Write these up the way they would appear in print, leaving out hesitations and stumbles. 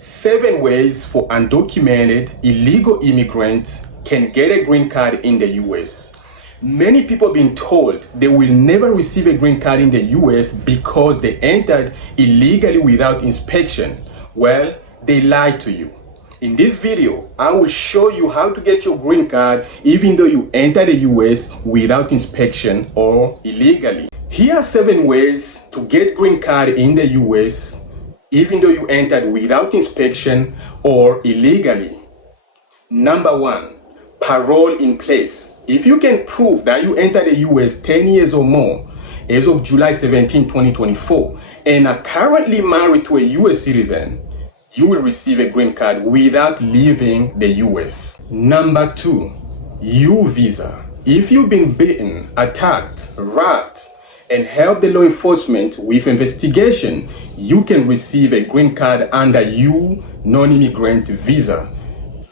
7 ways for undocumented illegal immigrants can get a green card in the US. Many people have been told they will never receive a green card in the US because they entered illegally without inspection. Well, they lied to you. In this video, I will show you how to get your green card even though you entered the US without inspection or illegally. Here are 7 ways to get green card in the US even though you entered without inspection or illegally. Number 1, parole in place. If you can prove that you entered the US 10 years or more as of July 17, 2024 and are currently married to a US citizen, you will receive a green card without leaving the US. Number 2, U visa. If you've been beaten, attacked, robbed, and help the law enforcement with investigation, you can receive a green card under U non-immigrant visa.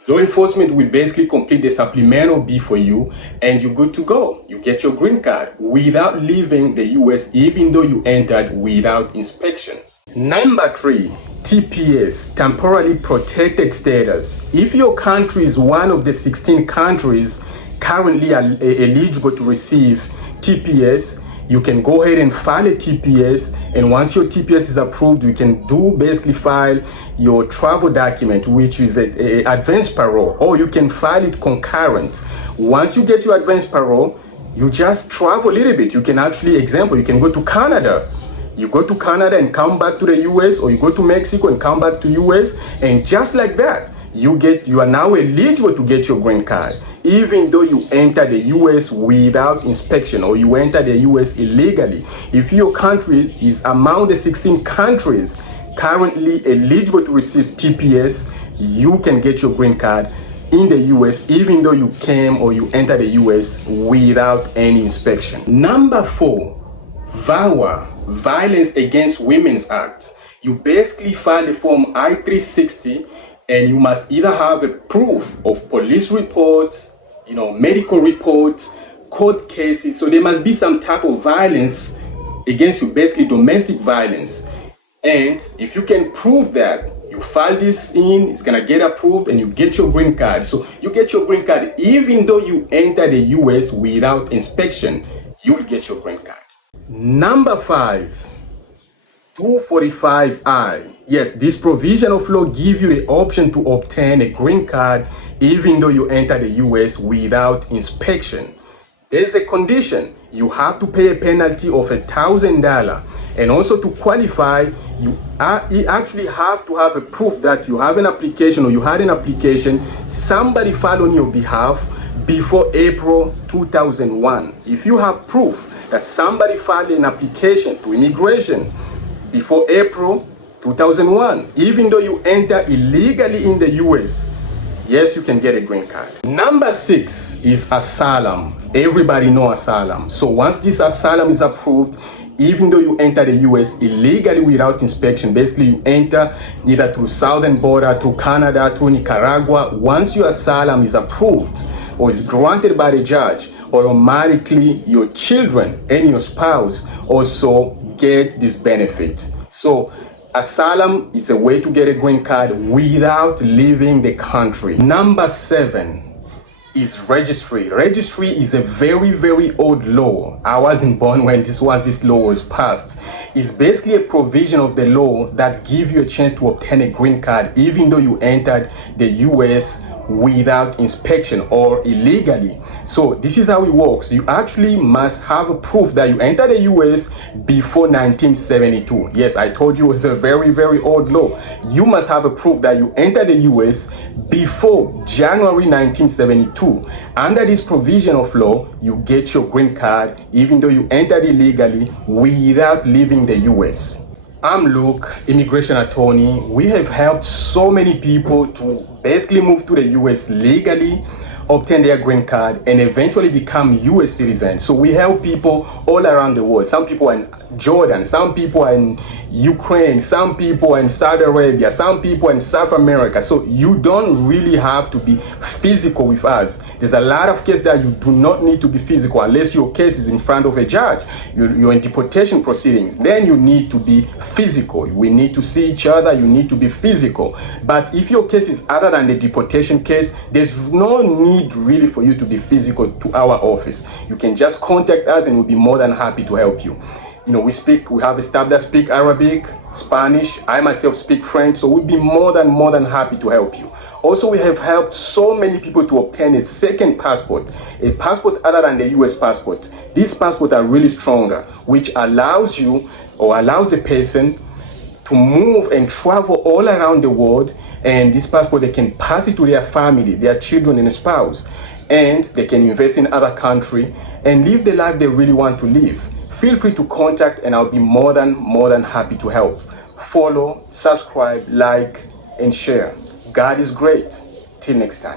Law enforcement will basically complete the supplemental B for you and you're good to go. You get your green card without leaving the US even though you entered without inspection. Number 3, TPS, temporarily protected status. If your country is one of the 16 countries currently eligible to receive TPS, you can go ahead and file a TPS, and once your TPS is approved, you can basically file your travel document, which is a advanced parole, or you can file it concurrent. Once you get your advanced parole, you just travel a little bit. You can actually, example, you can go to Canada. You go to Canada and come back to the US, or you go to Mexico and come back to US, and just like that, you are now eligible to get your green card, even though you enter the US without inspection or you enter the US illegally. If your country is among the 16 countries currently eligible to receive TPS, you can get your green card in the US even though you came or you enter the US without any inspection. Number 4, VAWA, Violence Against Women's Act. You basically file the form I-360 and you must either have a proof of police reports, medical reports, court cases. So there must be some type of violence against you, basically domestic violence. And if you can prove that, you file this in, it's gonna get approved and you get your green card. So you get your green card even though you enter the US without inspection, you will get your green card. Number 5, 245I. Yes, this provision of law gives you the option to obtain a green card even though you enter the US without inspection. There's a condition. You have to pay a penalty of $1,000, and also to qualify, you actually have to have a proof that you have an application or you had an application somebody filed on your behalf before April 2001. If you have proof that somebody filed an application to immigration before April 2001, even though you enter illegally in the US, yes, you can get a green card. Number 6 is Asylum. Everybody knows Asylum. So once this Asylum is approved, even though you enter the US illegally without inspection, basically you enter either through southern border, through Canada, through Nicaragua, once your Asylum is approved or is granted by the judge, automatically your children and your spouse also get this benefit. So Asylum is a way to get a green card without leaving the country. Number 7 is Registry. Registry is a very, very old law. I wasn't born when this law was passed. It's basically a provision of the law that gives you a chance to obtain a green card even though you entered the US without inspection or illegally. So this is how it works. You actually must have a proof that you entered the US before 1972. Yes, I told you it's a very, very old law. You must have a proof that you entered the US before January 1972. Under this provision of law, you get your green card even though you entered illegally without leaving the US. I'm Luke, immigration attorney. We have helped so many people to basically move to the US legally, obtain their green card, and eventually become US citizens. So we help people all around the world. Some people are in Jordan, some people are in Ukraine, some people are in Saudi Arabia, some people are in South America. So you don't really have to be physical with us. There's a lot of cases that you do not need to be physical unless your case is in front of a judge. You're in deportation proceedings. Then you need to be physical. We need to see each other. You need to be physical. But if your case is other than the deportation case, there's no need really for you to be physical to our office. You can just contact us and we'll be more than happy to help you. You know, we have staff that speak Arabic, Spanish. I myself speak French, so we'll be more than happy to help you. Also, we have helped so many people to obtain a second passport, a passport other than the US passport. These passports are really stronger, which allows you or allows the person to move and travel all around the world. And this passport, they can pass it to their family, their children and spouse, and they can invest in other country and live the life they really want to live. Feel free to contact and I'll be more than happy to help. Follow, subscribe, like, and share. God is great. Till next time.